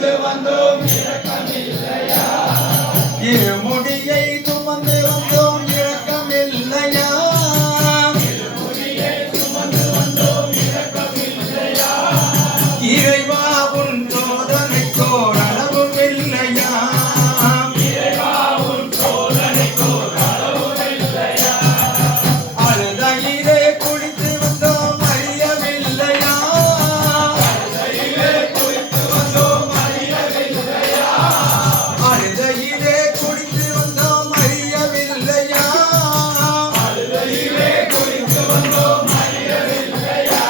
சுமந்து வந்தோம் இரக்கமில்லையா? இருமுடியை சுமந்து வந்தோம் இரக்கமில்லையா? இருமுடியை சுமந்து வந்தோம் இரக்கமில்லையா? இறைவா உன் சோதனைக்கோர் அளவும் இல்லையா? இறைவா உன் சோதனைக்கோர் அளவும் இல்லையா? அழுதையிலே குளித்து வந்தோம் அறியவில்லையா? அழுதையிலே குளித்து வந்தோம் அறியவில்லையா? அழுதையிலே குளித்து வந்தோம் அறியவில்லையா? அழுதையிலே குளித்து வந்தோம் அறியவில்லையா?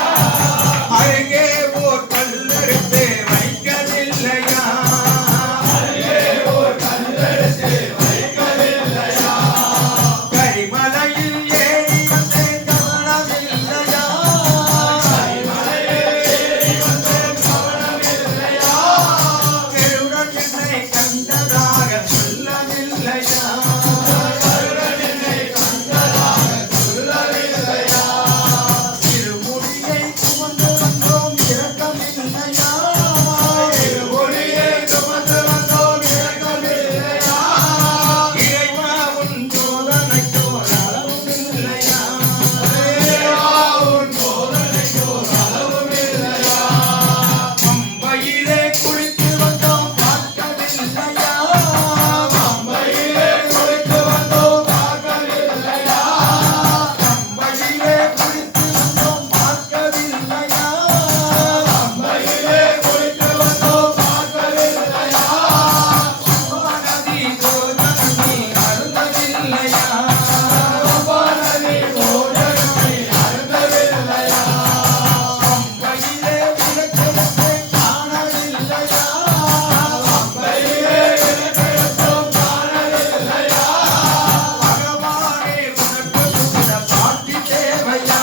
அருகே ஓர் கல்லெடுத்து வைக்கவில்லையா? அருகே ஓர் கல்லெடுத்து வைக்கவில்லையா? கரிமலையில் ஏறி வந்தேன் கவனமில்லையா? கரிமலையில் ஏறி வந்தேன் கவனமில்லையா? கருடன் என்னை கண்டதாக சொல்லவில்லையா? கருடன் என்னை கண்டதாக சொல்லவில்லையா? இருமுடியை சுமந்து வந்தோம் இரக்கமில்லையா? இருமுடியை சுமந்து வந்தோம் இரக்கமில்லையா? இறைவா உன் சோதனைக்கோர் அளவும் இல்லையா? இறைவா உன் சோதனைக்கோர் அளவும் இல்லையா? பம்பையிலே குளித்து வந்தோம் பார்க்கவில்லையா? பம்பையிலே குளித்து வந்தோம் பார்க்கவில்லையா? பம்பையிலே குளித்து வந்தோம் பார்க்கவில்லையா? பம்பையிலே குளித்து வந்தோம் பார்க்கவில்லையா? பம்பாநதி போஜனமே அருந்தவில்லையா? பம்பாநதி போஜனமே அருந்தவில்லையா? பம்பையிலே விளக்கெடுத்தேன் காணவில்லையா? பம்பையிலே விளக்கெடுத்தோம் காணவில்லையா? பகவானே உனக்கு கூட காட்சி தேவையா?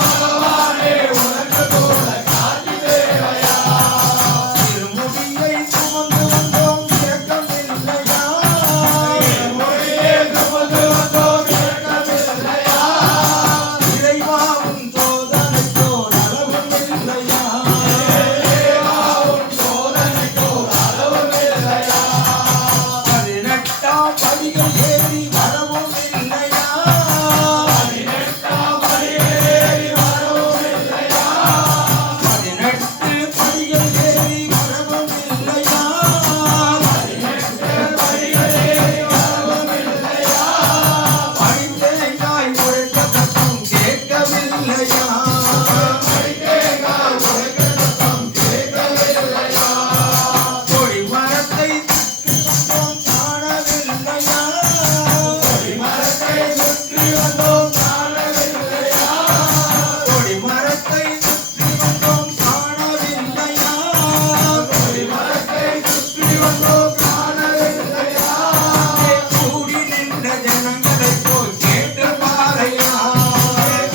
பகவானே உனக்கு கூட காட்சி தேவையா? இருமுடியை சுமந்து வந்தோம் இரக்கமில்லையா? இருமுடியை சுமந்து வந்தோம் இரக்கமில்லையா? இறைவா உன் சோதனைக்கோர் அளவும் இல்லையா? இறைவா உன் சோதனைக்கோர் அளவும் இல்லையா? 18ஆம் படிகள் ஏறி வரவும் இல்லையா? 18ஆம் படிகள் ஏறி வரவும் இல்லையா? 18 படிகள் ஏறி வரவும் இல்லையா? 18 படிகள் ஏறி வரவும் இல்லையா? படித்தேங்காய் உரைக்க சத்தம் கேட்கவில்லையா? படித்தேங்காய் உரைக்க சத்தம் கேட்கவில்லையா? கொடிமரத்தை சுற்றி வந்தோம் காணவில்லையா? கொடிமரத்தை சுற்றி வந்தோம் காணவில்லையா? கொடிமரத்தை சுற்றி வந்தோம் காணவில்லையா? கொடிமரத்தை சுற்றி வந்தோம் காணவில்லையா? கூடி நின்ற ஜனங்களைப் போல் கேட்டு பாரையா?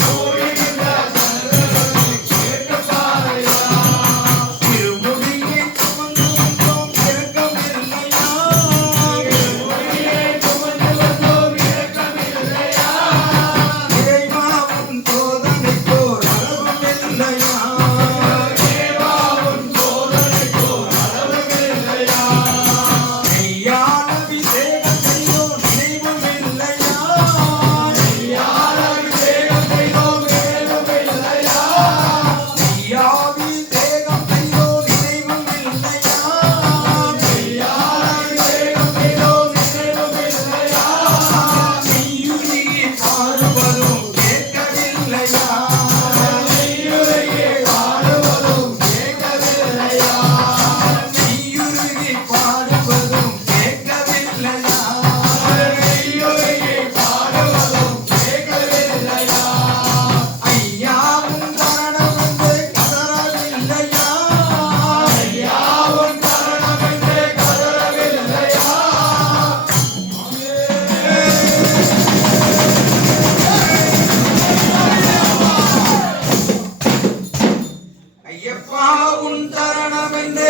கூடி நின்ற ஜனங்களைப் கேட்டு பாரையா? இருமுடியை சுமந்து வந்தோம் இரக்கமில்லையா? இருமுடியை சுமந்து வந்தோம் இரக்கமில்லையா? இறைவா உன் சோதனைக்கோர் அளவும் இல்லையா? இறைவா உன் சோதனைக்கோர் அளவும் இல்லையா? மெய்யான அபிஷேகம் செய்தோம் நினைவும் இல்லையா? மெய்யான அபிஷேகம் செய்தோம் நினைவும் இல்லையா? மெய்யாபிஷேகம் செய்தோம் நினைவும் இல்லையா? மெய்யான அபிஷேகம் செய்தோம் நினைவும் இல்லையா? மெய்யுருகி பாடுவதும் கேட்கவில்லையா? மெய்யுருகி பாடுவதும் கேட்கவில்லையா? மெய்யுருகி பாடுவதும் கேட்கவில்லையா? மெய்யுருகி பாடுவதும் கேட்கவில்லையா? ஐயா உன் சரணம் வந்து கதறவில்லையா? ஐயா உன் சரணம் வந்து கதறவில்லையா? ஐயப்பா உன் சரணம் என்று